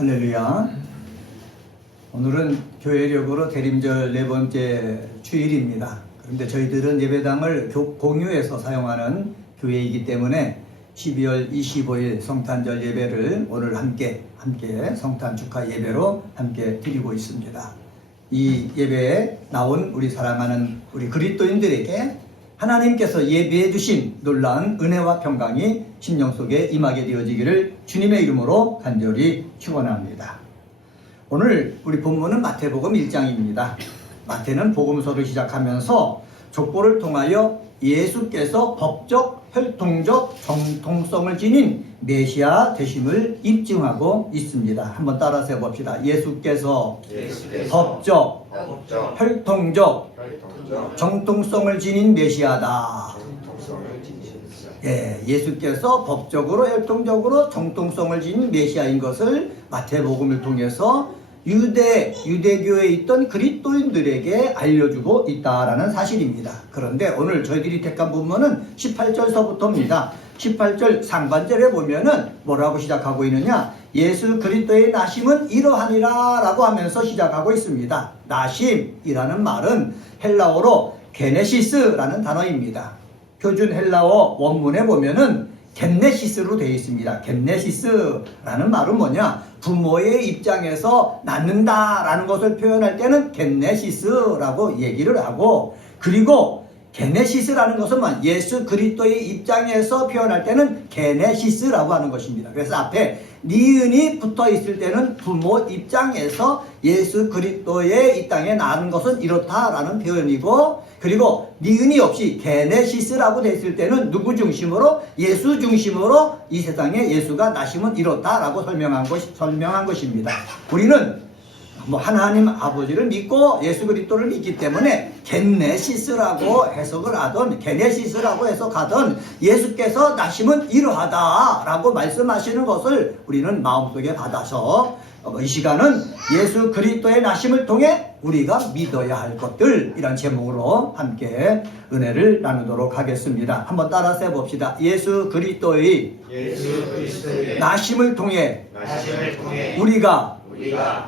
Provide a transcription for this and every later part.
할렐루야. 오늘은 교회력으로 대림절 네 번째 주일입니다. 그런데 저희들은 예배당을 공유해서 사용하는 교회이기 때문에 12월 25일 성탄절 예배를 오늘 함께 성탄 축하 예배로 함께 드리고 있습니다. 이 예배에 나온 우리 사랑하는 우리 그리스도인들에게 하나님께서 예비해 주신 놀라운 은혜와 평강이 심령 속에 임하게 되어지기를 주님의 이름으로 간절히 축원합니다. 오늘 우리 본문은 마태복음 1장입니다. 마태는 복음서를 시작하면서 족보를 통하여 예수께서 법적, 혈통적 정통성을 지닌 메시아 되심을 입증하고 있습니다. 한번 따라서 해봅시다. 예수께서 법적, 혈통적 정통성을 지닌 메시아다. 예수께서 법적으로 혈통적으로 정통성을 지닌 메시아인 것을 마태복음을 통해서 유대교에 있던 그리스도인들에게 알려주고 있다라는 사실입니다. 그런데 오늘 저희들이 택한 본문은 18절서부터입니다. 18절 상반절에 보면은 뭐라고 시작하고 있느냐? 예수 그리스도의 나심은 이러하니라 라고 하면서 시작하고 있습니다. 나심이라는 말은 헬라어로 게네시스라는 단어입니다. 표준 헬라어 원문에 보면은 겟네시스로 되어 있습니다. 겟네시스라는 말은 뭐냐? 부모의 입장에서 낳는다라는 것을 표현할 때는 겟네시스라고 얘기를 하고, 그리고 게네시스라는 것은 예수 그리스도의 입장에서 표현할 때는 게네시스라고 하는 것입니다. 그래서 앞에 니은이 붙어 있을 때는 부모 입장에서 예수 그리스도의 이 땅에 낳은 것은 이렇다라는 표현이고, 그리고 니은이 없이 게네시스라고 되어 있을 때는 누구 중심으로? 예수 중심으로 이 세상에 예수가 나심은 이렇다라고 설명한 것입니다. 우리는 하나님 아버지를 믿고 예수 그리스도를 믿기 때문에 겟네시스라고 해석을 하던, 게네시스라고 해석하던 예수께서 나심은 이러하다라고 말씀하시는 것을 우리는 마음속에 받아서 이 시간은 예수 그리스도의 나심을 통해 우리가 믿어야 할 것들, 이런 제목으로 함께 은혜를 나누도록 하겠습니다. 한번 따라서 해봅시다. 예수 그리스도의 나심을 통해 우리가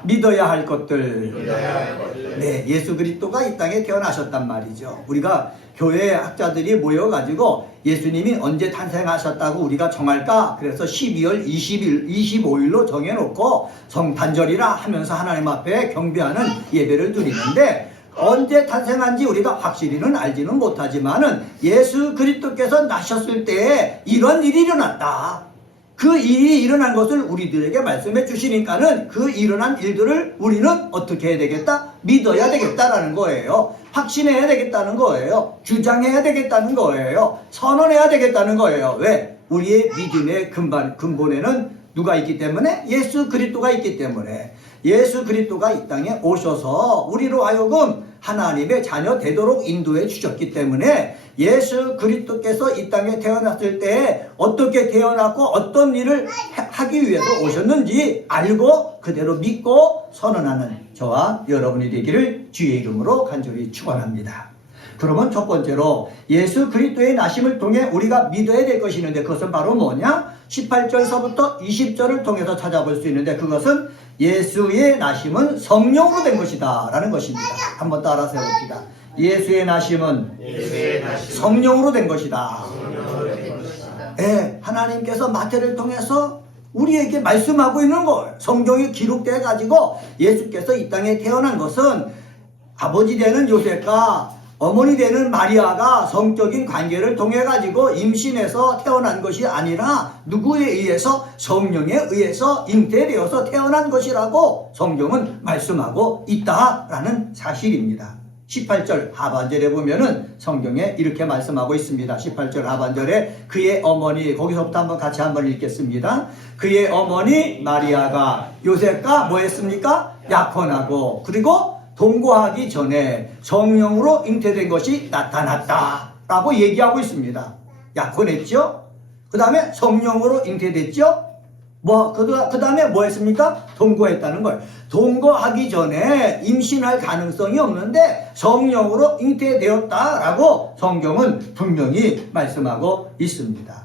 믿어야 할 것들. 네, 예수 그리스도가 이 땅에 태어나셨단 말이죠. 우리가 교회 학자들이 모여가지고 예수님이 언제 탄생하셨다고 우리가 정할까? 그래서 12월 20일, 25일로 정해놓고 성탄절이라 하면서 하나님 앞에 경배하는 예배를 드리는데, 언제 탄생한지 우리가 확실히는 알지는 못하지만은 예수 그리스도께서 나셨을 때에 이런 일이 일어났다. 그 일이 일어난 것을 우리들에게 말씀해 주시니까는 그 일어난 일들을 우리는 어떻게 해야 되겠다? 믿어야 되겠다라는 거예요. 확신해야 되겠다는 거예요. 주장해야 되겠다는 거예요. 선언해야 되겠다는 거예요. 왜? 우리의 믿음의 근본에는 누가 있기 때문에? 예수 그리스도가 있기 때문에. 예수 그리스도가 이 땅에 오셔서 우리로 하여금 하나님의 자녀 되도록 인도해 주셨기 때문에 예수 그리스도께서 이 땅에 태어났을 때 어떻게 태어났고 어떤 일을 하기 위해서 오셨는지 알고 그대로 믿고 선언하는 저와 여러분이 되기를 주의 이름으로 간절히 축원합니다. 그러면 첫 번째로 예수 그리스도의 나심을 통해 우리가 믿어야 될 것이 있는데, 그것은 바로 뭐냐? 18절서부터 20절을 통해서 찾아볼 수 있는데, 그것은 예수의 나심은 성령으로 된 것이다 라는 것입니다. 한번 따라서 해봅시다. 예수의 나심은 성령으로 된 것이다. 네, 하나님께서 마태를 통해서 우리에게 말씀하고 있는 거예요. 성경이 기록되어 가지고 예수께서 이 땅에 태어난 것은 아버지 되는 요셉과 어머니 되는 마리아가 성적인 관계를 통해 가지고 임신해서 태어난 것이 아니라 누구에 의해서? 성령에 의해서 잉태되어서 태어난 것이라고 성경은 말씀하고 있다라는 사실입니다. 18절 하반절에 보면은 성경에 이렇게 말씀하고 있습니다. 18절 하반절에 그의 어머니, 거기서부터 한번 같이 한번 읽겠습니다. 그의 어머니 마리아가 요셉과 뭐 했습니까? 약혼하고, 그리고 동거하기 전에 성령으로 잉태된 것이 나타났다 라고 얘기하고 있습니다. 약혼했죠? 그 다음에 성령으로 잉태됐죠? 그 다음에 뭐 했습니까? 동거했다는 거예요. 동거하기 전에 임신할 가능성이 없는데 성령으로 잉태되었다라고 성경은 분명히 말씀하고 있습니다.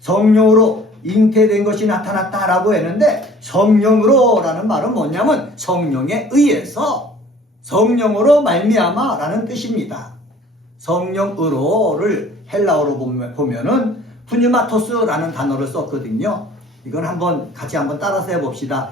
성령으로 잉태된 것이 나타났다라고 했는데 성령으로라는 말은 뭐냐면 성령에 의해서 성령으로 말미암아라는 뜻입니다. 성령으로를 헬라어로 보면은 푸뉴마토스라는 단어를 썼거든요. 이건 같이 한번 따라서 해봅시다.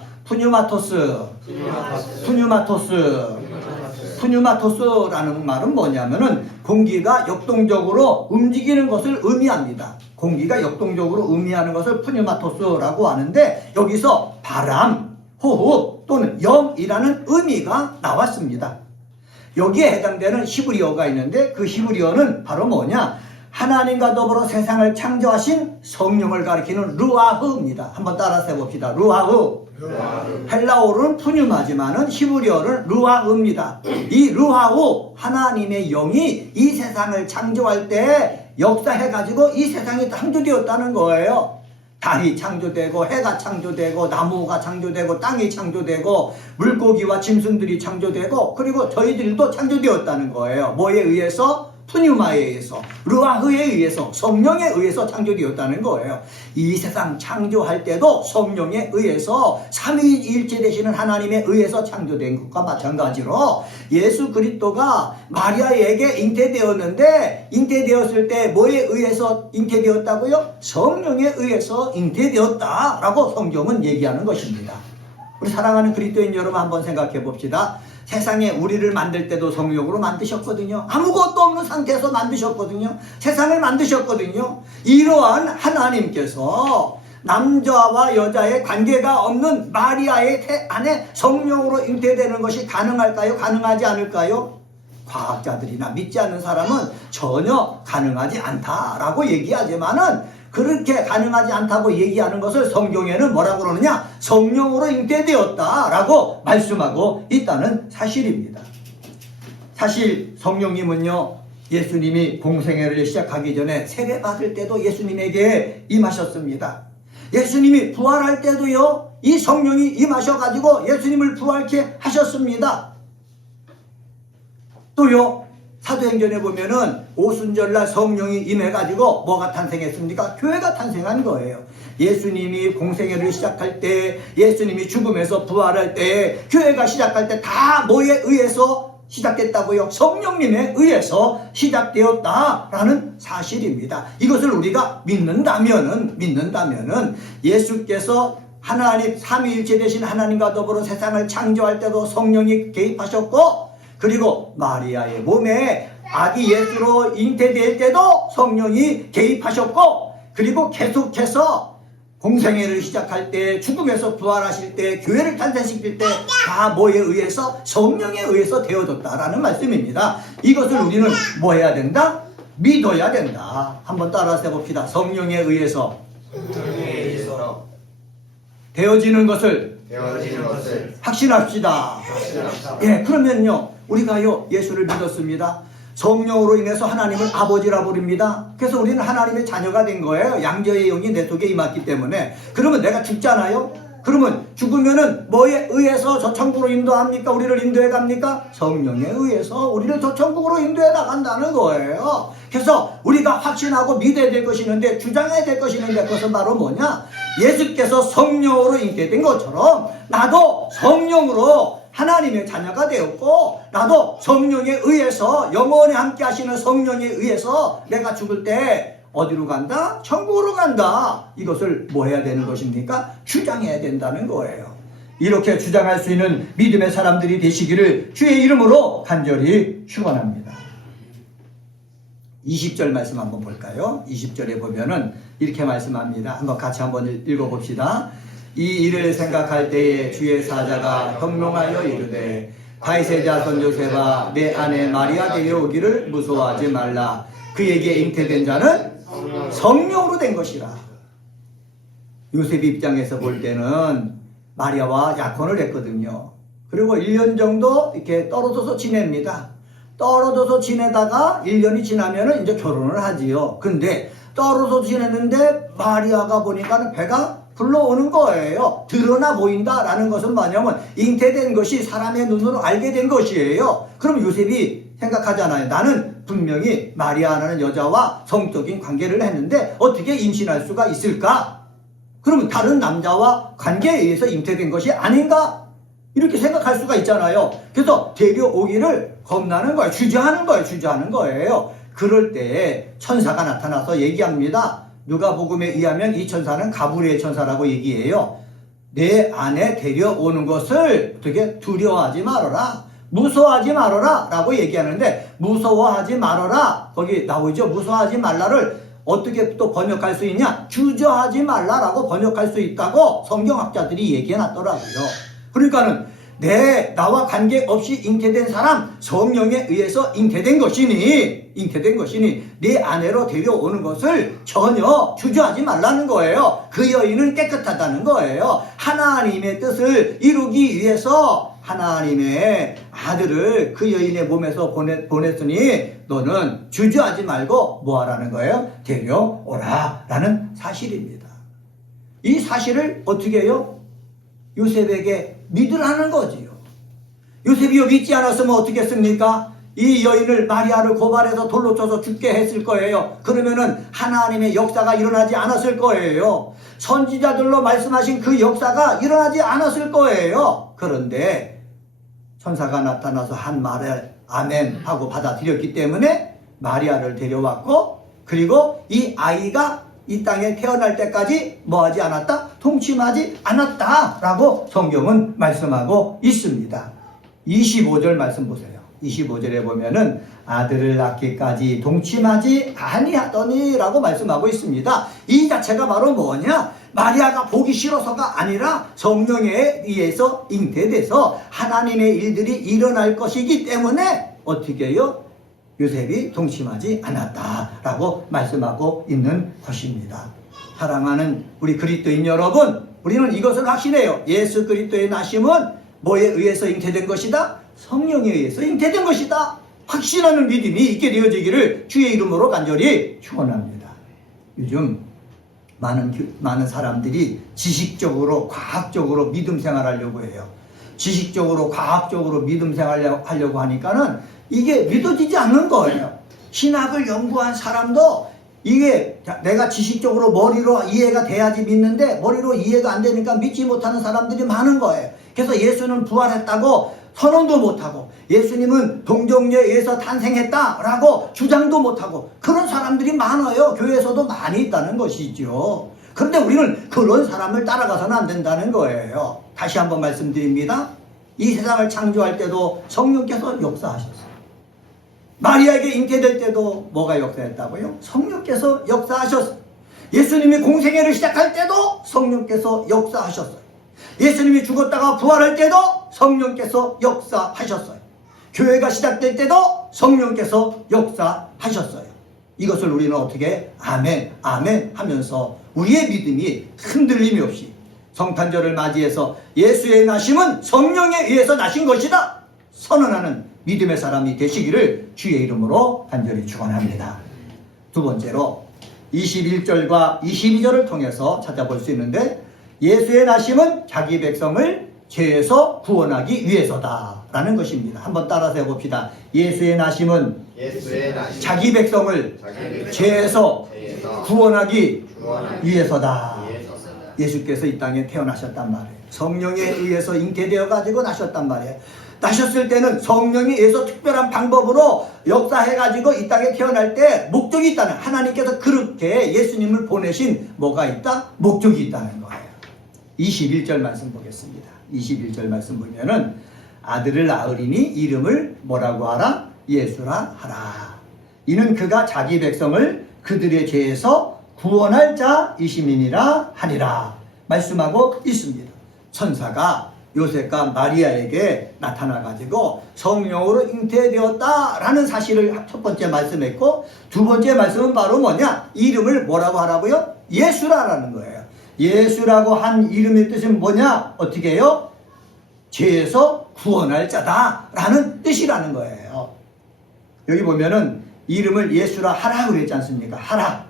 푸뉴마토스라는 말은 뭐냐면은 공기가 역동적으로 움직이는 것을 의미합니다. 공기가 역동적으로 의미하는 것을 푸뉴마토스라고 하는데 여기서 바람, 호흡 또는 영이라는 의미가 나왔습니다. 여기에 해당되는 히브리어가 있는데 그 히브리어는 바로 뭐냐? 하나님과 더불어 세상을 창조하신 성령을 가리키는 루아흐입니다. 한번 따라서 해봅시다. 루아흐. 헬라어로는 푸뉴마지만은 히브리어는 루아흐입니다. 이 루아흐 하나님의 영이 이 세상을 창조할 때 역사해가지고 이 세상이 창조되었다는 거예요. 달이 창조되고 해가 창조되고 나무가 창조되고 땅이 창조되고 물고기와 짐승들이 창조되고 그리고 저희들도 창조되었다는 거예요. 뭐에 의해서? 푸뉴마에 의해서, 루아흐에 의해서, 성령에 의해서 창조되었다는 거예요. 이 세상 창조할 때도 성령에 의해서 삼위일체 되시는 하나님에 의해서 창조된 것과 마찬가지로 예수 그리스도가 마리아에게 잉태되었는데 잉태되었을 때 뭐에 의해서 잉태되었다고요? 성령에 의해서 잉태되었다라고 성경은 얘기하는 것입니다. 우리 사랑하는 그리스도인 여러분 한번 생각해 봅시다. 세상에 우리를 만들 때도 성령으로 만드셨거든요. 아무것도 없는 상태에서 만드셨거든요. 세상을 만드셨거든요. 이러한 하나님께서 남자와 여자의 관계가 없는 마리아의 태 안에 성령으로 잉태되는 것이 가능할까요? 가능하지 않을까요? 과학자들이나 믿지 않는 사람은 전혀 가능하지 않다라고 얘기하지만은 그렇게 가능하지 않다고 얘기하는 것을 성경에는 뭐라고 그러느냐? 성령으로 잉태되었다라고 말씀하고 있다는 사실입니다. 사실 성령님은요, 예수님이 공생애를 시작하기 전에 세례받을 때도 예수님에게 임하셨습니다. 예수님이 부활할 때도요, 이 성령이 임하셔가지고 예수님을 부활케 하셨습니다. 또요, 사도행전에 보면은 오순절날 성령이 임해가지고 뭐가 탄생했습니까? 교회가 탄생한 거예요. 예수님이 공생애를 시작할 때, 예수님이 죽음에서 부활할 때, 교회가 시작할 때 다 뭐에 의해서 시작됐다고요? 성령님에 의해서 시작되었다라는 사실입니다. 이것을 우리가 믿는다면은 예수께서 하나님 삼위일체 되신 하나님과 더불어 세상을 창조할 때도 성령이 개입하셨고 그리고 마리아의 몸에 아기 예수로 잉태될 때도 성령이 개입하셨고 그리고 계속해서 공생애를 시작할 때 죽음에서 부활하실 때 교회를 탄생시킬 때 다 뭐에 의해서? 성령에 의해서 되어졌다라는 말씀입니다. 이것을 우리는 뭐 해야 된다? 믿어야 된다. 한번 따라서 해봅시다. 성령에 의해서 되어지는 것을 확신합시다. 예, 그러면요 우리가요 예수를 믿었습니다. 성령으로 인해서 하나님을 아버지라 부릅니다. 그래서 우리는 하나님의 자녀가 된 거예요. 양자의 영이 내 속에 임했기 때문에. 그러면 내가 죽잖아요. 그러면 죽으면은 뭐에 의해서 저 천국으로 인도합니까? 우리를 인도해 갑니까? 성령에 의해서 우리를 저 천국으로 인도해 나간다는 거예요. 그래서 우리가 확신하고 믿어야 될 것이 있는데, 주장해야 될 것이 있는데, 그것은 바로 뭐냐? 예수께서 성령으로 잉태된 것처럼 나도 성령으로 하나님의 자녀가 되었고, 나도 성령에 의해서 영원히 함께 하시는 성령에 의해서 내가 죽을 때 어디로 간다? 천국으로 간다. 이것을 뭐 해야 되는 것입니까? 주장해야 된다는 거예요. 이렇게 주장할 수 있는 믿음의 사람들이 되시기를 주의 이름으로 간절히 축원합니다. 20절 말씀 한번 볼까요? 20절에 보면은 이렇게 말씀합니다. 한번 같이 한번 읽어봅시다. 이 일을 생각할 때에 주의 사자가 경명하여 이르되 다윗의 자손 요셉아 내 아내 마리아 되어 오기를 무서워하지 말라. 그에게 잉태된 자는 성령으로 된 것이라. 요셉 입장에서 볼 때는 마리아와 약혼을 했거든요. 그리고 1년 정도 이렇게 떨어져서 지냅니다. 떨어져서 지내다가 1년이 지나면은 이제 결혼을 하지요. 근데 떨어져서 지냈는데 마리아가 보니까 배가 불러오는 거예요. 드러나 보인다라는 것은 뭐냐면 잉태된 것이 사람의 눈으로 알게 된 것이에요. 그럼 요셉이 생각하잖아요. 나는 분명히 마리아라는 여자와 성적인 관계를 했는데 어떻게 임신할 수가 있을까? 그러면 다른 남자와 관계에 의해서 잉태된 것이 아닌가? 이렇게 생각할 수가 있잖아요. 그래서 데려오기를 겁나는 거예요. 주저하는 거예요. 그럴 때 천사가 나타나서 얘기합니다. 누가복음에 의하면 이 천사는 가브리엘 천사라고 얘기해요. 내 안에 데려오는 것을 어떻게 두려워하지 말아라. 무서워하지 말아라 라고 얘기하는데, 무서워하지 말아라, 거기 나오죠. 무서워하지 말라를 어떻게 또 번역할 수 있냐? 주저하지 말라라고 번역할 수 있다고 성경학자들이 얘기해 놨더라고요. 그러니까는 나와 관계없이 잉태된 사람, 성령에 의해서 잉태된 것이니 내 안으로 데려오는 것을 전혀 주저하지 말라는 거예요. 그 여인은 깨끗하다는 거예요. 하나님의 뜻을 이루기 위해서 하나님의 아들을 그 여인의 몸에서 보냈으니 너는 주저하지 말고 뭐 하라는 거예요? 데려오라 라는 사실입니다. 이 사실을 어떻게 해요? 요셉에게 믿으라는 거지요. 요셉이 믿지 않았으면 어떻게 했습니까? 이 여인을, 마리아를 고발해서 돌로 쳐서 죽게 했을 거예요. 그러면은 하나님의 역사가 일어나지 않았을 거예요. 선지자들로 말씀하신 그 역사가 일어나지 않았을 거예요. 그런데 천사가 나타나서 한 말을 아멘 하고 받아들였기 때문에 마리아를 데려왔고, 그리고 이 아이가 이 땅에 태어날 때까지 뭐하지 않았다? 동침하지 않았다 라고 성경은 말씀하고 있습니다. 25절 말씀 보세요. 25절에 보면은 아들을 낳기까지 동침하지 아니하더니 라고 말씀하고 있습니다. 이 자체가 바로 뭐냐? 마리아가 보기 싫어서가 아니라 성령에 의해서 잉태돼서 하나님의 일들이 일어날 것이기 때문에 어떻게 해요? 요셉이 동침하지 않았다라고 말씀하고 있는 것입니다. 사랑하는 우리 그리스도인 여러분, 우리는 이것을 확신해요. 예수 그리스도의 나심은 뭐에 의해서 잉태된 것이다? 성령에 의해서 잉태된 것이다. 확신하는 믿음이 있게 되어지기를 주의 이름으로 간절히 축원합니다. 요즘 많은 사람들이 지식적으로, 과학적으로 믿음 생활하려고 해요. 지식적으로, 과학적으로 믿음 생활하려고 하니까는 이게 믿어지지 않는 거예요. 신학을 연구한 사람도 이게 내가 지식적으로 머리로 이해가 돼야지 믿는데 머리로 이해가 안 되니까 믿지 못하는 사람들이 많은 거예요. 그래서 예수는 부활했다고 선언도 못하고, 예수님은 동정녀에 의해서 탄생했다라고 주장도 못하고, 그런 사람들이 많아요. 교회에서도 많이 있다는 것이죠. 그런데 우리는 그런 사람을 따라가서는 안 된다는 거예요. 다시 한번 말씀드립니다. 이 세상을 창조할 때도 성령께서 역사하셨어요. 마리아에게 잉태될 때도 뭐가 역사했다고요? 성령께서 역사하셨어요. 예수님이 공생애를 시작할 때도 성령께서 역사하셨어요. 예수님이 죽었다가 부활할 때도 성령께서 역사하셨어요. 교회가 시작될 때도 성령께서 역사하셨어요. 이것을 우리는 어떻게 아멘 아멘 하면서 우리의 믿음이 흔들림이 없이 성탄절을 맞이해서 예수의 나심은 성령에 의해서 나신 것이다 선언하는 믿음의 사람이 되시기를 주의 이름으로 간절히 축원합니다. 두 번째로 21절과 22절을 통해서 찾아볼 수 있는데, 예수의 나심은 자기 백성을 죄에서 구원하기 위해서다 라는 것입니다. 한번 따라서 해봅시다. 예수의 나심은 자기 백성을 죄에서 구원하기 위해서다. 예수께서 이 땅에 태어나셨단 말이에요. 성령에 의해서 잉태되어 가지고 나셨단 말이에요. 나셨을 때는 성령에 의해서 특별한 방법으로 역사해가지고 이 땅에 태어날 때 목적이 있다는, 하나님께서 그렇게 예수님을 보내신 뭐가 있다? 목적이 있다는 거예요. 21절 말씀 보겠습니다. 21절 말씀 보면은 아들을 낳으리니 이름을 뭐라고 하라? 예수라 하라. 이는 그가 자기 백성을 그들의 죄에서 구원할 자이심이니라 하니라 말씀하고 있습니다. 천사가 요셉과 마리아에게 나타나가지고 성령으로 잉태되었다라는 사실을 첫 번째 말씀했고, 두 번째 말씀은 바로 뭐냐? 이름을 뭐라고 하라고요? 예수라라는 거예요. 예수라고 한 이름의 뜻은 뭐냐? 어떻게 해요? 죄에서 구원할 자다라는 뜻이라는 거예요. 여기 보면은 이름을 예수라 하라 그랬지 않습니까? 하라.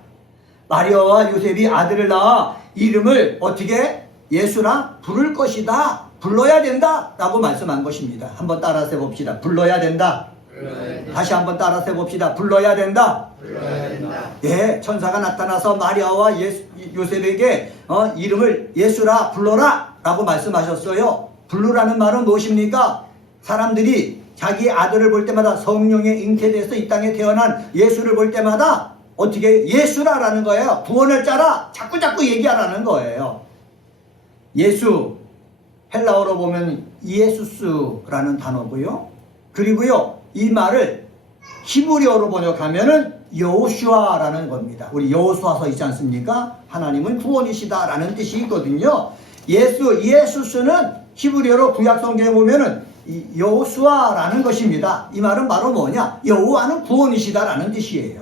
마리아와 요셉이 아들을 낳아 이름을 어떻게? 예수라 부를 것이다. 불러야 된다 라고 말씀한 것입니다. 한번 따라서 해봅시다. 불러야 된다. 다시 한번 따라서 해봅시다. 불러야 된다. 불러야 된다. 예, 천사가 나타나서 마리아와 요셉에게 이름을 예수라 불러라 라고 말씀하셨어요. 부르라는 말은 무엇입니까? 사람들이 자기 아들을 볼 때마다 성령에 잉태돼서 이 땅에 태어난 예수를 볼 때마다 어떻게 예수라라는 거예요. 구원을 짜라. 자꾸 얘기하라는 거예요. 예수, 헬라어로 보면 이에수스라는 단어고요. 그리고요, 이 말을 히브리어로 번역하면은 여호슈아라는 겁니다. 우리 여호수아서 있지 않습니까? 하나님은 구원이시다라는 뜻이 있거든요. 이에수스는 히브리어로 구약 성경에 보면은 여호수아라는 것입니다. 이 말은 바로 뭐냐? 여호와는 구원이시다라는 뜻이에요.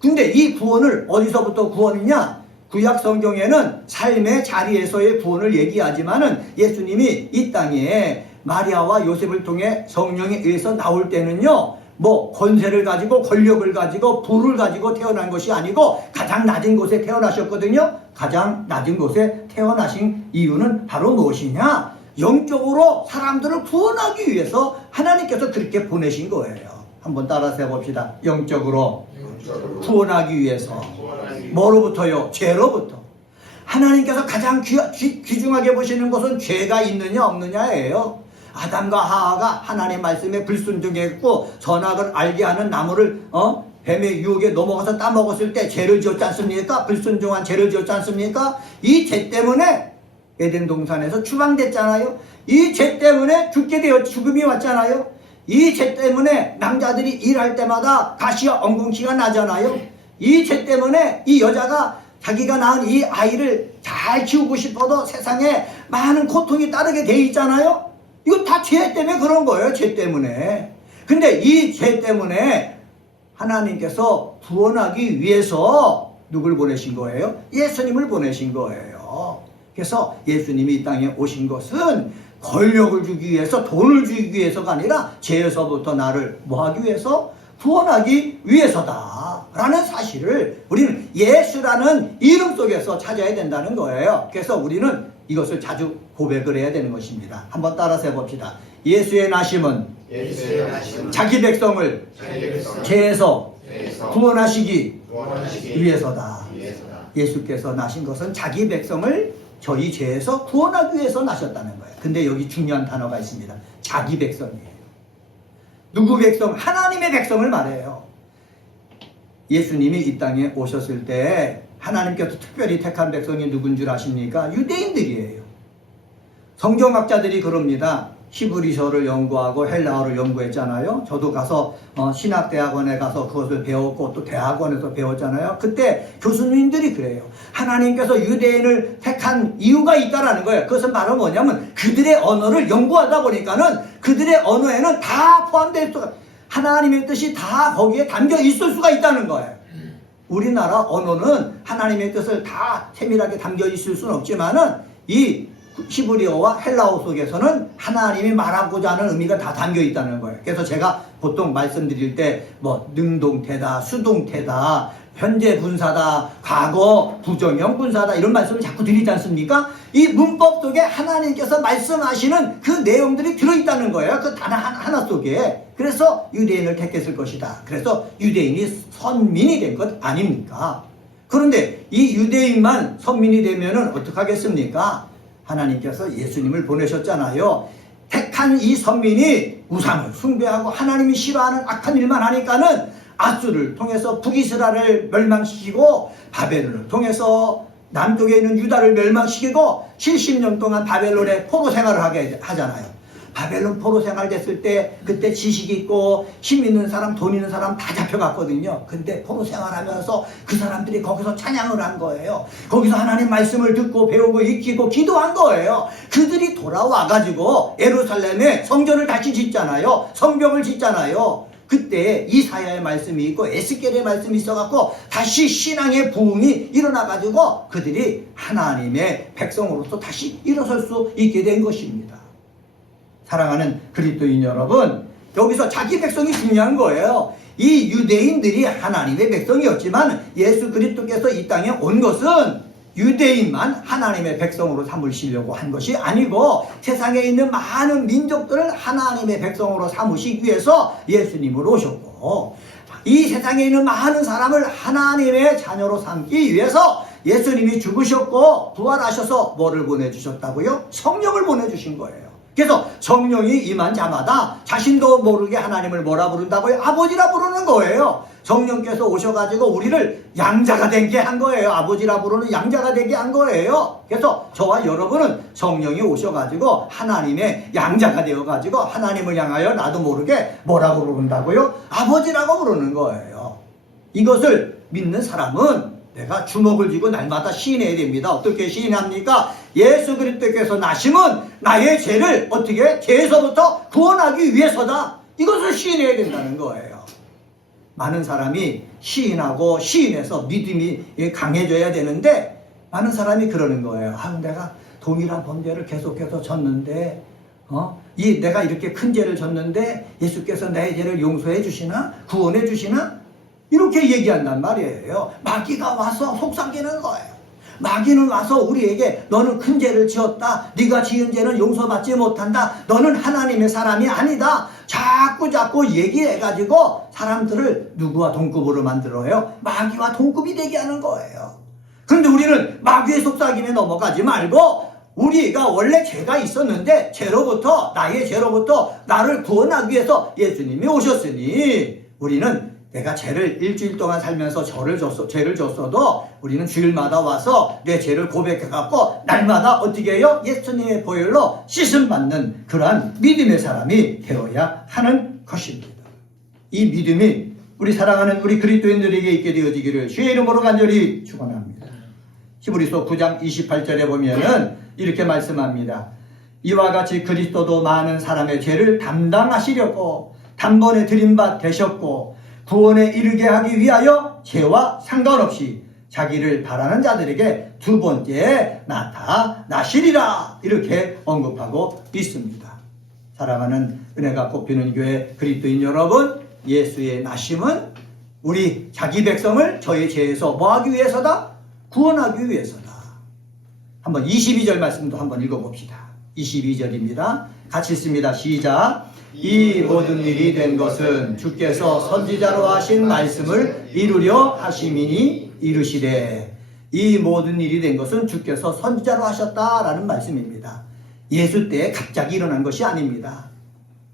근데 이 구원을 어디서부터 구원이냐? 구약 성경에는 삶의 자리에서의 구원을 얘기하지만은 예수님이 이 땅에 마리아와 요셉을 통해 성령에 의해서 나올 때는요, 뭐 권세를 가지고 권력을 가지고 부를 가지고 태어난 것이 아니고 가장 낮은 곳에 태어나셨거든요. 가장 낮은 곳에 태어나신 이유는 바로 무엇이냐? 영적으로 사람들을 구원하기 위해서 하나님께서 그렇게 보내신 거예요. 한번 따라서 해봅시다. 영적으로 구원하기 위해서. 뭐로부터요? 죄로부터. 하나님께서 가장 귀중하게 보시는 것은 죄가 있느냐 없느냐예요. 아담과 하하가 하나님의 말씀에 불순종했고 선악을 알게 하는 나무를 뱀의 유혹에 넘어가서 따먹었을 때 죄를 지었지 않습니까? 불순종한 죄를 지었지 않습니까? 이 죄 때문에 에덴 동산에서 추방됐잖아요. 이 죄 때문에 죽음이 왔잖아요. 이 죄 때문에 남자들이 일할 때마다 가시와 엉겅퀴가 나잖아요. 이 죄 때문에 이 여자가 자기가 낳은 이 아이를 잘 키우고 싶어도 세상에 많은 고통이 따르게 돼 있잖아요. 이거 다 죄 때문에 그런 거예요. 죄 때문에. 근데 이 죄 때문에 하나님께서 구원하기 위해서 누굴 보내신 거예요? 예수님을 보내신 거예요. 그래서 예수님이 이 땅에 오신 것은 권력을 주기 위해서, 돈을 주기 위해서가 아니라 죄에서부터 나를 뭐하기 위해서? 구원하기 위해서다 라는 사실을 우리는 예수라는 이름 속에서 찾아야 된다는 거예요. 그래서 우리는 이것을 자주 고백을 해야 되는 것입니다. 한번 따라서 해봅시다. 예수의 나심은 자기 백성을 죄에서 구원하시기 위해서다. 예수께서 나신 것은 자기 백성을 저희 죄에서 구원하기 위해서 나셨다는 거예요. 근데 여기 중요한 단어가 있습니다. 자기 백성이에요. 누구 백성? 하나님의 백성을 말해요. 예수님이 이 땅에 오셨을 때 하나님께서 특별히 택한 백성이 누군 줄 아십니까? 유대인들이에요. 성경학자들이 그럽니다. 히브리서를 연구하고 헬라어를 연구했잖아요. 저도 가서 신학대학원에 가서 그것을 배웠고 또 대학원에서 배웠잖아요. 그때 교수님들이 그래요. 하나님께서 유대인을 택한 이유가 있다라는 거예요. 그것은 바로 뭐냐면 그들의 언어를 연구하다 보니까는 그들의 언어에는 다 포함되어 있어. 하나님의 뜻이 다 거기에 담겨 있을 수가 있다는 거예요. 우리나라 언어는 하나님의 뜻을 다 세밀하게 담겨 있을 수는 없지만은 이 히브리어와 헬라어 속에서는 하나님이 말하고자 하는 의미가 다 담겨 있다는 거예요. 그래서 제가 보통 말씀드릴 때 뭐 능동태다, 수동태다, 현재 분사다, 과거 부정형 분사다 이런 말씀을 자꾸 드리지 않습니까? 이 문법 속에 하나님께서 말씀하시는 그 내용들이 들어있다는 거예요. 그 단어 하나 속에. 그래서 유대인을 택했을 것이다. 그래서 유대인이 선민이 된 것 아닙니까? 그런데 이 유대인만 선민이 되면은 어떡하겠습니까? 하나님께서 예수님을 보내셨잖아요. 택한 이 선민이 우상을 숭배하고 하나님이 싫어하는 악한 일만 하니까는 아수를 통해서 북이스라엘을 멸망시키고 바벨론을 통해서 남쪽에 있는 유다를 멸망시키고 70년 동안 바벨론에 포로 생활을 하게 하잖아요. 바벨론 포로 생활 됐을 때 그때 지식이 있고 힘 있는 사람, 돈 있는 사람 다 잡혀갔거든요. 근데 포로 생활하면서 그 사람들이 거기서 찬양을 한 거예요. 거기서 하나님 말씀을 듣고 배우고 익히고 기도한 거예요. 그들이 돌아와가지고 예루살렘에 성전을 다시 짓잖아요. 성벽을 짓잖아요. 그때 이사야의 말씀이 있고 에스겔의 말씀이 있어갖고 다시 신앙의 부흥이 일어나가지고 그들이 하나님의 백성으로서 다시 일어설 수 있게 된 것입니다. 사랑하는 그리스도인 여러분, 여기서 자기 백성이 중요한 거예요. 이 유대인들이 하나님의 백성이었지만 예수 그리스도께서 이 땅에 온 것은 유대인만 하나님의 백성으로 삼으시려고 한 것이 아니고 세상에 있는 많은 민족들을 하나님의 백성으로 삼으시기 위해서 예수님을 오셨고, 이 세상에 있는 많은 사람을 하나님의 자녀로 삼기 위해서 예수님이 죽으셨고 부활하셔서 뭐를 보내주셨다고요? 성령을 보내주신 거예요. 그래서 성령이 임한 자마다 자신도 모르게 하나님을 뭐라 부른다고요? 아버지라 부르는 거예요. 성령께서 오셔가지고 우리를 양자가 되게 한 거예요. 아버지라 부르는 양자가 되게 한 거예요. 그래서 저와 여러분은 성령이 오셔가지고 하나님의 양자가 되어가지고 하나님을 향하여 나도 모르게 뭐라고 부른다고요? 아버지라고 부르는 거예요. 이것을 믿는 사람은 내가 주먹을 쥐고 날마다 시인해야 됩니다. 어떻게 시인합니까? 예수 그리스도께서 나심은 나의 죄를 어떻게 죄에서부터 구원하기 위해서다. 이것을 시인해야 된다는 거예요. 많은 사람이 시인하고 시인해서 믿음이 강해져야 되는데 많은 사람이 그러는 거예요. 내가 동일한 범죄를 계속해서 졌는데 내가 이렇게 큰 죄를 졌는데 예수께서 내 죄를 용서해 주시나? 구원해 주시나? 이렇게 얘기한단 말이에요. 마귀가 와서 속삭이는 거예요. 마귀는 와서 우리에게 너는 큰 죄를 지었다. 네가 지은 죄는 용서받지 못한다. 너는 하나님의 사람이 아니다. 자꾸 얘기해가지고 사람들을 누구와 동급으로 만들어요? 마귀와 동급이 되게 하는 거예요. 그런데 우리는 마귀의 속삭임에 넘어가지 말고 우리가 원래 죄가 있었는데 나의 죄로부터 나를 구원하기 위해서 예수님이 오셨으니 우리는 내가 죄를 일주일 동안 살면서 죄를 졌어도 우리는 주일마다 와서 내 죄를 고백해갖고 날마다 어떻게 해요? 예수님의 보혈로 씻음받는 그러한 믿음의 사람이 되어야 하는 것입니다. 이 믿음이 우리 사랑하는 우리 그리스도인들에게 있게 되어지기를 주의 이름으로 간절히 축원합니다. 히브리서 9장 28절에 보면은 이렇게 말씀합니다. 이와 같이 그리스도도 많은 사람의 죄를 담당하시려고 단번에 드린 바 되셨고 구원에 이르게 하기 위하여 죄와 상관없이 자기를 바라는 자들에게 두 번째 나타나시리라 이렇게 언급하고 있습니다. 사랑하는 은혜가 꼽히는 교회 그리스도인 여러분, 예수의 나심은 우리 자기 백성을 저의 죄에서 뭐하기 위해서다? 구원하기 위해서다. 한번 22절 말씀도 한번 읽어봅시다. 22절입니다. 같이 읽습니다. 시작. 이 모든 일이 된 것은 주께서 선지자로 하신 말씀을 이루려 하심이니 이르시되. 이 모든 일이 된 것은 주께서 선지자로 하셨다라는 말씀입니다. 예수 때 갑자기 일어난 것이 아닙니다.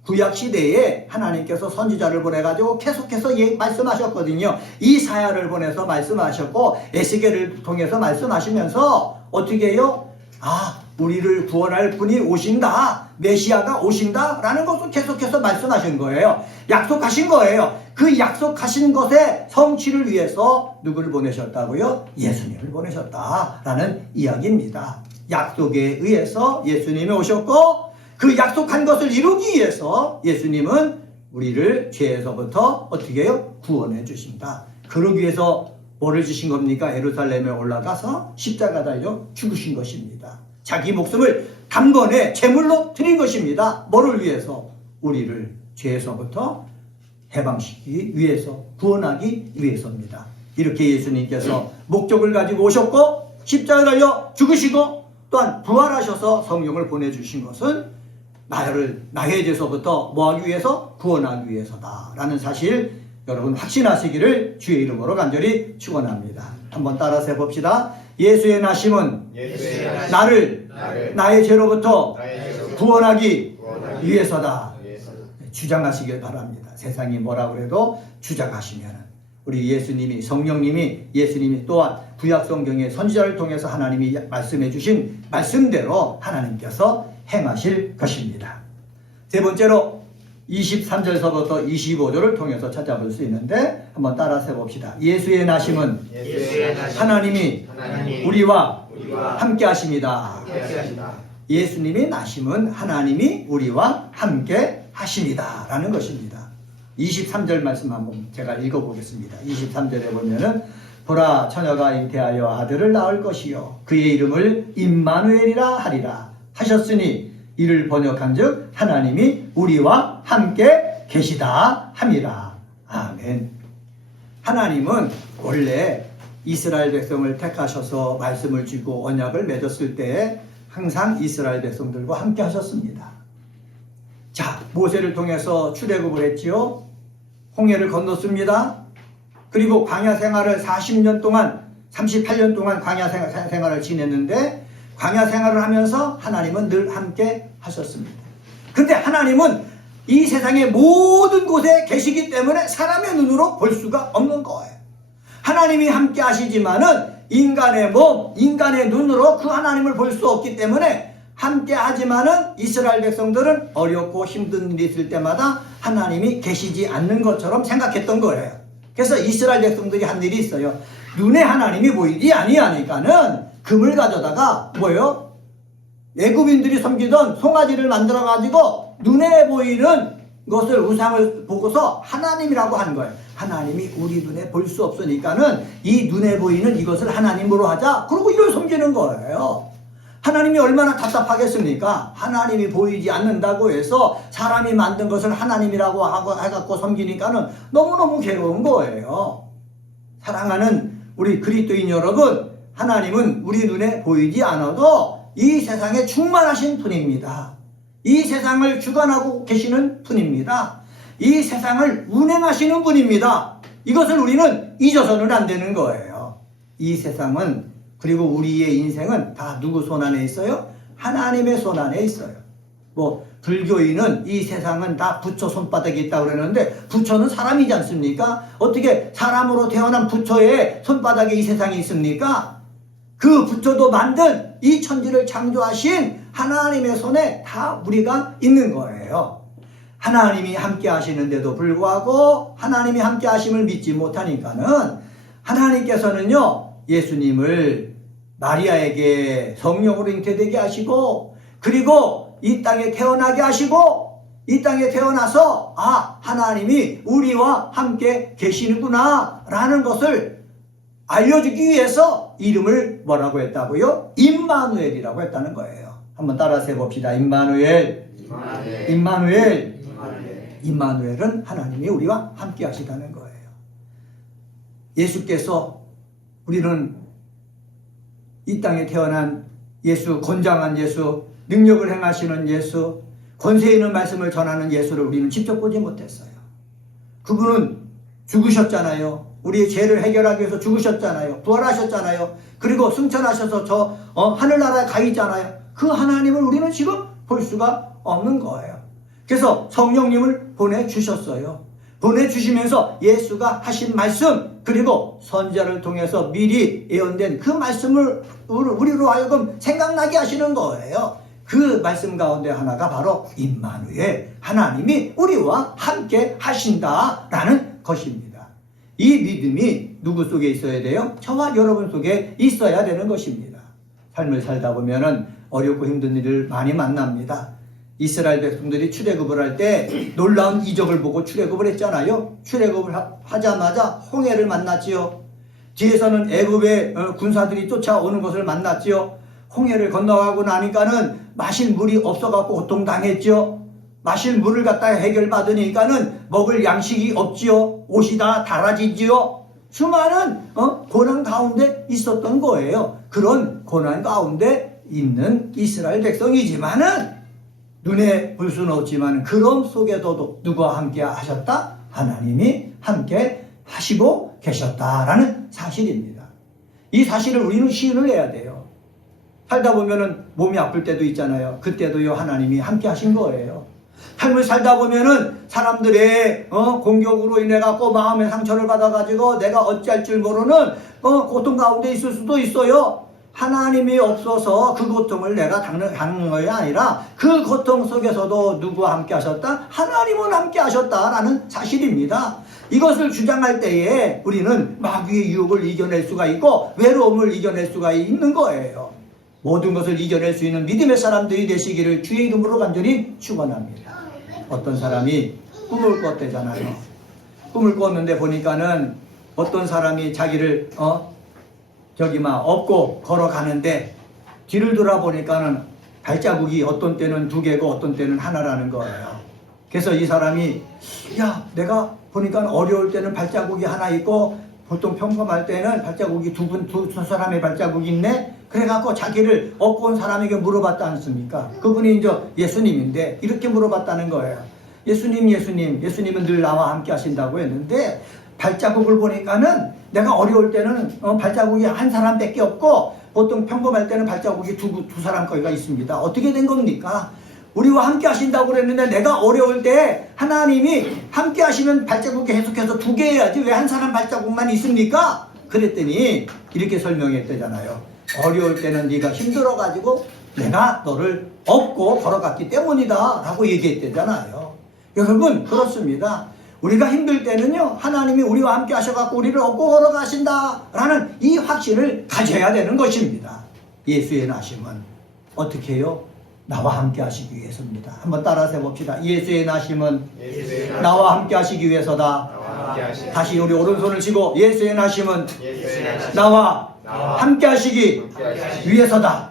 구약시대에 하나님께서 선지자를 보내가지고 계속해서 말씀하셨거든요. 이사야를 보내서 말씀하셨고 에스겔을 통해서 말씀하시면서 어떻게 해요? 우리를 구원할 분이 오신다. 메시아가 오신다. 라는 것을 계속해서 말씀하신 거예요. 약속하신 거예요. 그 약속하신 것의 성취를 위해서 누구를 보내셨다고요? 예수님을 보내셨다. 라는 이야기입니다. 약속에 의해서 예수님이 오셨고 그 약속한 것을 이루기 위해서 예수님은 우리를 죄에서부터 어떻게 해요? 구원해 주신다. 그러기 위해서 뭐를 주신 겁니까? 예루살렘에 올라가서 십자가 달려 죽으신 것입니다. 자기 목숨을 단번에 제물로 드린 것입니다. 뭐를 위해서? 우리를 죄에서부터 해방시키기 위해서, 구원하기 위해서입니다. 이렇게 예수님께서 목적을 가지고 오셨고 십자가 달려 죽으시고 또한 부활하셔서 성령을 보내주신 것은 나의 죄에서부터 뭐하기 위해서? 구원하기 위해서다 라는 사실 여러분 확신하시기를 주의 이름으로 간절히 축원합니다. 한번 따라서 해봅시다. 예수의 나심은 나를 나의 죄로부터 구원하기 위해서다. 주장하시길 바랍니다. 세상이 뭐라 그래도 주장하시면 우리 예수님이 성령님이 예수님이 또한 구약 성경의 선지자를 통해서 하나님이 말씀해 주신 말씀대로 하나님께서 행하실 것입니다. 세 번째로 23절서부터 25절을 통해서 찾아볼 수 있는데 한번 따라서 해봅시다. 예수의 나심은 하나님이 우리와 함께 하십니다. 예수님의 나심은 하나님이 우리와 함께 하십니다 라는 것입니다. 23절 말씀 한번 제가 읽어보겠습니다. 23절에 보면은 보라 처녀가 잉태하여 아들을 낳을 것이요 그의 이름을 임마누엘이라 하리라 하셨으니 이를 번역한즉 하나님이 우리와 함께 계시다 함이라. 아멘. 하나님은 원래 이스라엘 백성을 택하셔서 말씀을 주고 언약을 맺었을 때 항상 이스라엘 백성들과 함께 하셨습니다. 자, 모세를 통해서 출애굽을 했지요. 홍해를 건넜습니다. 그리고 광야 생활을 40년 동안 38년 동안 광야 생활을 지냈는데 광야 생활을 하면서 하나님은 늘 함께 하셨습니다. 근데 하나님은 이 세상의 모든 곳에 계시기 때문에 사람의 눈으로 볼 수가 없는 거예요. 하나님이 함께 하시지만은 인간의 몸, 인간의 눈으로 그 하나님을 볼 수 없기 때문에 함께 하지만은 이스라엘 백성들은 어렵고 힘든 일이 있을 때마다 하나님이 계시지 않는 것처럼 생각했던 거예요. 그래서 이스라엘 백성들이 한 일이 있어요. 눈에 하나님이 보이지 아니하니까는 금을 가져다가 뭐예요? 애굽인들이 섬기던 송아지를 만들어 가지고 눈에 보이는 것을 우상을 보고서 하나님이라고 한 거예요. 하나님이 우리 눈에 볼 수 없으니까는 이 눈에 보이는 이것을 하나님으로 하자. 그리고 이걸 섬기는 거예요. 하나님이 얼마나 답답하겠습니까? 하나님이 보이지 않는다고 해서 사람이 만든 것을 하나님이라고 하고 해갖고 섬기니까는 너무너무 괴로운 거예요. 사랑하는 우리 그리스도인 여러분, 하나님은 우리 눈에 보이지 않아도 이 세상에 충만하신 분입니다. 이 세상을 주관하고 계시는 분입니다. 이 세상을 운행하시는 분입니다. 이것을 우리는 잊어서는 안 되는 거예요. 이 세상은, 그리고 우리의 인생은 다 누구 손 안에 있어요? 하나님의 손 안에 있어요. 뭐 불교인은 이 세상은 다 부처 손바닥에 있다고 그러는데 부처는 사람이지 않습니까? 어떻게 사람으로 태어난 부처의 손바닥에 이 세상이 있습니까? 그 부처도 만든 이 천지를 창조하신 하나님의 손에 다 우리가 있는 거예요. 하나님이 함께 하시는데도 불구하고 하나님이 함께 하심을 믿지 못하니까는 하나님께서는요, 예수님을 마리아에게 성령으로 잉태되게 하시고, 그리고 이 땅에 태어나게 하시고, 이 땅에 태어나서 하나님이 우리와 함께 계시는구나 라는 것을 알려주기 위해서 이름을 뭐라고 했다고요? 임마누엘이라고 했다는 거예요. 한번 따라서 해봅시다. 임마누엘. 임마누엘. 임마누엘은 하나님이 우리와 함께 하시다는 거예요. 예수께서, 우리는 이 땅에 태어난 예수, 건장한 예수, 능력을 행하시는 예수, 권세 있는 말씀을 전하는 예수를 우리는 직접 보지 못했어요. 그분은 죽으셨잖아요. 우리의 죄를 해결하기 위해서 죽으셨잖아요. 부활하셨잖아요. 그리고 승천하셔서 하늘나라에 가 있잖아요. 그 하나님을 우리는 지금 볼 수가 없는 거예요. 그래서 성령님을 보내주셨어요. 보내주시면서 예수가 하신 말씀, 그리고 선지자를 통해서 미리 예언된 그 말씀을 우리로 하여금 생각나게 하시는 거예요. 그 말씀 가운데 하나가 바로 임마누엘, 하나님이 우리와 함께 하신다라는 것입니다. 이 믿음이 누구 속에 있어야 돼요? 저와 여러분 속에 있어야 되는 것입니다. 삶을 살다 보면은 어렵고 힘든 일을 많이 만납니다. 이스라엘 백성들이 출애굽을 할 때 놀라운 이적을 보고 출애굽을 했잖아요. 출애굽을 하자마자 홍해를 만났지요. 뒤에서는 애굽의 군사들이 쫓아오는 것을 만났지요. 홍해를 건너가고 나니까는 마실 물이 없어갖고 고통당했지요. 마실 물을 갖다가 해결받으니까는 먹을 양식이 없지요. 옷이 다 닳아지지요. 수많은 고난 가운데 있었던 거예요. 그런 고난 가운데 있는 이스라엘 백성이지만은 눈에 볼 수는 없지만 그런 속에도 누구와 함께 하셨다? 하나님이 함께 하시고 계셨다라는 사실입니다. 이 사실을 우리는 시인을 해야 돼요. 살다 보면은 몸이 아플 때도 있잖아요. 그때도요, 하나님이 함께 하신 거예요. 삶을 살다 보면은 사람들의 공격으로 인해 갖고 마음의 상처를 받아가지고 내가 어찌할 줄 모르는 고통 가운데 있을 수도 있어요. 하나님이 없어서 그 고통을 내가 당하는 것이 아니라 그 고통 속에서도 누구와 함께 하셨다? 하나님은 함께 하셨다라는 사실입니다. 이것을 주장할 때에 우리는 마귀의 유혹을 이겨낼 수가 있고 외로움을 이겨낼 수가 있는 거예요. 모든 것을 이겨낼 수 있는 믿음의 사람들이 되시기를 주의 이름으로 간절히 축원합니다. 어떤 사람이 꿈을 꿨대잖아요. 꿈을 꿨는데 보니까는 어떤 사람이 자기를 업고 걸어가는데 뒤를 돌아보니까는 발자국이 어떤 때는 2개고 어떤 때는 하나라는 거예요. 그래서 이 사람이 내가 보니까 어려울 때는 발자국이 하나 있고 보통 평범할 때는 발자국이 두 사람의 발자국이 있네? 그래갖고 자기를 얻고 온 사람에게 물어봤지 않습니까? 그분이 이제 예수님인데 이렇게 물어봤다는 거예요. 예수님은 늘 나와 함께 하신다고 했는데 발자국을 보니까는 내가 어려울 때는 발자국이 한 사람밖에 없고 보통 평범할 때는 발자국이 두 사람 거기가 있습니다. 어떻게 된 겁니까? 우리와 함께 하신다고 그랬는데 내가 어려울 때 하나님이 함께 하시면 발자국 계속해서 두 개 해야지 왜 한 사람 발자국만 있습니까? 그랬더니 이렇게 설명했대잖아요. 어려울 때는 네가 힘들어가지고 내가 너를 업고 걸어갔기 때문이다 라고 얘기했대잖아요. 여러분 그렇습니다. 우리가 힘들 때는요 하나님이 우리와 함께 하셔갖고 우리를 업고 걸어가신다 라는 이 확신을 가져야 되는 것입니다. 예수의 나심은 어떻게 해요? 나와 함께 하시기 위해서입니다. 한번 따라서 해봅시다. 예수의 나심은 나와 함께 하시기 위해서다. 다시 우리 오른손을 쥐고 예수의 나심은 나와 함께 하시기 위해서다.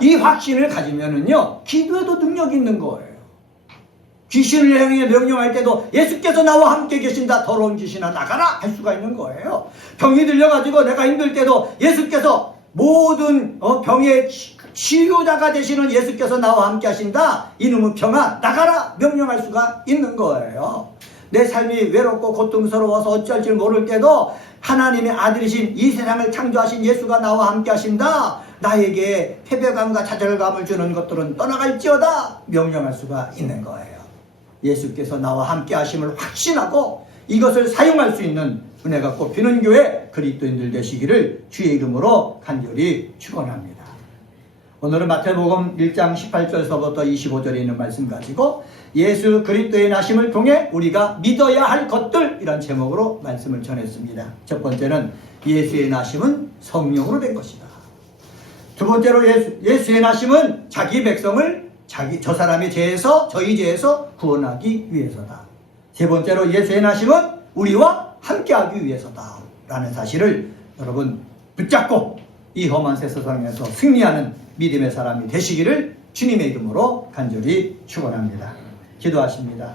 이 확신을 가지면은요 기도에도 능력이 있는 거예요. 귀신을 향해 명령할 때도 예수께서 나와 함께 계신다. 더러운 귀신아 나가라 할 수가 있는 거예요. 병이 들려가지고 내가 힘들 때도 예수께서 모든 병의 치유자가 되시는 예수께서 나와 함께 하신다. 이놈의 병아 나가라 명령할 수가 있는 거예요. 내 삶이 외롭고 고통스러워서 어쩔 줄 모를 때도 하나님의 아들이신 이 세상을 창조하신 예수가 나와 함께 하신다. 나에게 패배감과 좌절감을 주는 것들은 떠나갈지어다 명령할 수가 있는 거예요. 예수께서 나와 함께 하심을 확신하고 이것을 사용할 수 있는 은혜가 꼽히는 교회 그리스도인들 되시기를 주의 이름으로 간절히 축원합니다. 오늘은 마태복음 1장 18절서부터 25절에 있는 말씀 가지고 예수 그리스도의 나심을 통해 우리가 믿어야 할 것들 이란 제목으로 말씀을 전했습니다. 첫 번째는 예수의 나심은 성령으로 된 것이다. 두 번째로 예수의 나심은 자기 백성을 저 사람의 죄에서 저희 죄에서 구원하기 위해서다. 세 번째로 예수의 나심은 우리와 함께하기 위해서다 라는 사실을 여러분 붙잡고 이 험한 새 세상에서 승리하는 믿음의 사람이 되시기를 주님의 이름으로 간절히 축원합니다. 기도하십니다.